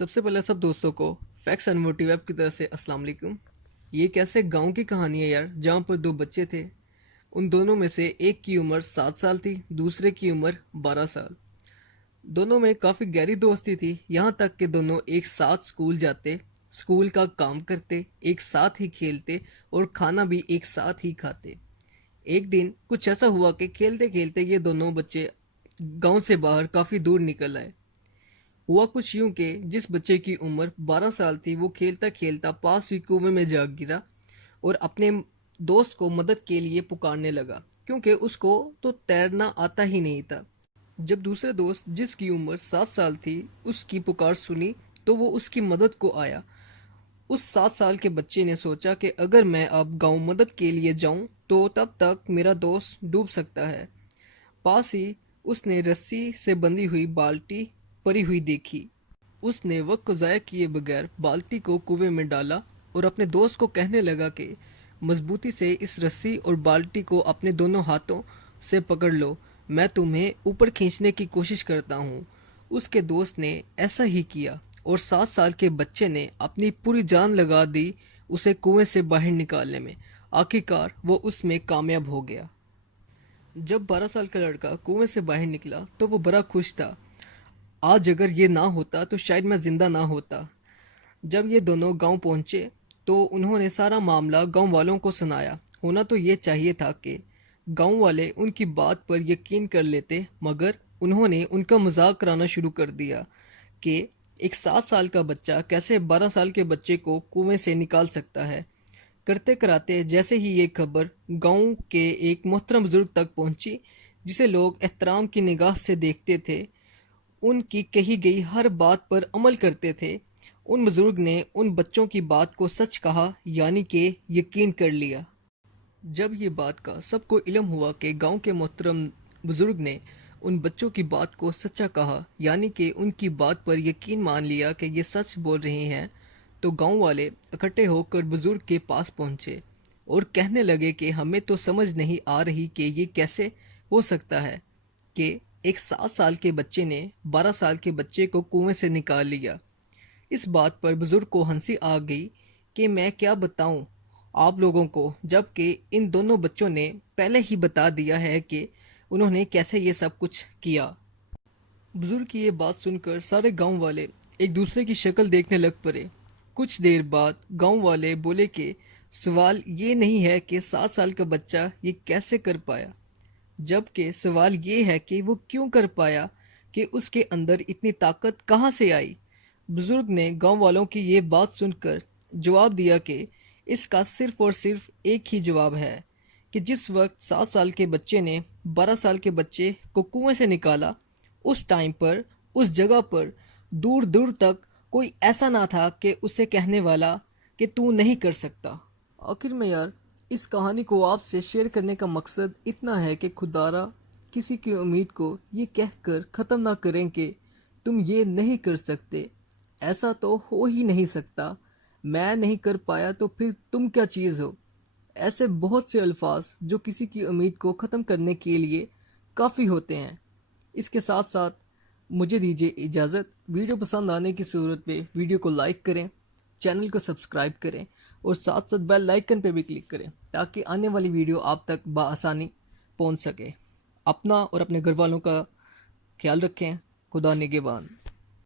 सबसे पहले सब दोस्तों को फैक्ट्स एंड मोटिव ऐप की तरफ से अस्सलाम वालेकुम। ये कैसे गांव की कहानी है यार, जहाँ पर दो बच्चे थे। उन दोनों में से एक की उम्र 7 साल थी, दूसरे की उम्र 12 साल। दोनों में काफ़ी गहरी दोस्ती थी, यहाँ तक कि दोनों एक साथ स्कूल जाते, स्कूल का काम करते, एक साथ ही खेलते और खाना भी एक साथ ही खाते। एक दिन कुछ ऐसा हुआ कि खेलते खेलते ये दोनों बच्चे गांव से बाहर काफ़ी दूर निकल आए। हुआ कुछ यूं कि जिस बच्चे की उम्र 12 साल थी वो खेलता खेलता पास हुई कुएं में जा गिरा और अपने दोस्त को मदद के लिए पुकारने लगा, क्योंकि उसको तो तैरना आता ही नहीं था। जब दूसरे दोस्त जिसकी उम्र 7 साल थी उसकी पुकार सुनी तो वो उसकी मदद को आया। उस 7 साल के बच्चे ने सोचा कि अगर मैं अब गांव मदद के लिए जाऊं तो तब तक मेरा दोस्त डूब सकता है। पास ही उसने रस्सी से बंधी हुई बाल्टी पड़ी हुई देखी। उसने वक्त को ज़ाया किए बगैर बाल्टी को कुएं में डाला और अपने दोस्त को कहने लगा कि मजबूती से इस रस्सी और बाल्टी को अपने दोनों हाथों से पकड़ लो, मैं तुम्हें ऊपर खींचने की कोशिश करता हूँ। उसके दोस्त ने ऐसा ही किया और 7 साल के बच्चे ने अपनी पूरी जान लगा दी उसे कुएं से बाहर निकालने में। आखिरकार वो उसमें कामयाब हो गया। जब 12 साल का लड़का कुएं से बाहर निकला तो वो बड़ा खुश था। आज अगर ये ना होता तो शायद मैं जिंदा ना होता। जब ये दोनों गांव पहुंचे तो उन्होंने सारा मामला गांव वालों को सुनाया। होना तो ये चाहिए था कि गांव वाले उनकी बात पर यकीन कर लेते, मगर उन्होंने उनका मजाक कराना शुरू कर दिया कि एक 7 साल का बच्चा कैसे 12 साल के बच्चे को कुएं से निकाल सकता है। करते कराते जैसे ही ये खबर गांव के एक मोहतरम बुजुर्ग तक पहुंची, जिसे लोग एहतराम की निगाह से देखते थे, उनकी कही गई हर बात पर अमल करते थे, उन बुजुर्ग ने उन बच्चों की बात को सच कहा, यानी कि यकीन कर लिया। जब ये बात का सबको इल्म हुआ कि गांव के मोहतरम बुजुर्ग ने उन बच्चों की बात को सच्चा कहा, यानी कि उनकी बात पर यकीन मान लिया कि ये सच बोल रहे हैं, तो गांव वाले इकट्ठे होकर बुजुर्ग के पास पहुंचे और कहने लगे कि हमें तो समझ नहीं आ रही कि ये कैसे हो सकता है कि एक 7 साल के बच्चे ने 12 साल के बच्चे को कुएं से निकाल लिया। इस बात पर बुजुर्ग को हंसी आ गई कि मैं क्या बताऊं आप लोगों को, जबकि इन दोनों बच्चों ने पहले ही बता दिया है कि उन्होंने कैसे ये सब कुछ किया। बुजुर्ग की ये बात सुनकर सारे गांव वाले एक दूसरे की शक्ल देखने लग पड़े। कुछ देर बाद गांव वाले बोले कि सवाल ये नहीं है कि 7 साल का बच्चा ये कैसे कर पाया, जबकि सवाल ये है कि वो क्यों कर पाया, कि उसके अंदर इतनी ताकत कहाँ से आई। बुजुर्ग ने गांव वालों की ये बात सुनकर जवाब दिया कि इसका सिर्फ और सिर्फ एक ही जवाब है कि जिस वक्त 7 साल के बच्चे ने 12 साल के बच्चे को कुएं से निकाला, उस टाइम पर उस जगह पर दूर दूर तक कोई ऐसा ना था कि उसे कहने वाला कि तू नहीं कर सकता। आखिर में यार, इस कहानी को आपसे शेयर करने का मकसद इतना है कि खुदारा किसी की उम्मीद को ये कहकर ख़त्म ना करें कि तुम ये नहीं कर सकते, ऐसा तो हो ही नहीं सकता, मैं नहीं कर पाया तो फिर तुम क्या चीज़ हो। ऐसे बहुत से अल्फाज जो किसी की उम्मीद को ख़त्म करने के लिए काफ़ी होते हैं। इसके साथ साथ मुझे दीजिए इजाज़त। वीडियो पसंद आने की सूरत में वीडियो को लाइक करें, चैनल को सब्सक्राइब करें और साथ साथ बेल आइकन पे भी क्लिक करें ताकि आने वाली वीडियो आप तक बआसानी पहुंच सके। अपना और अपने घर वालों का ख्याल रखें। खुदा निगहबान।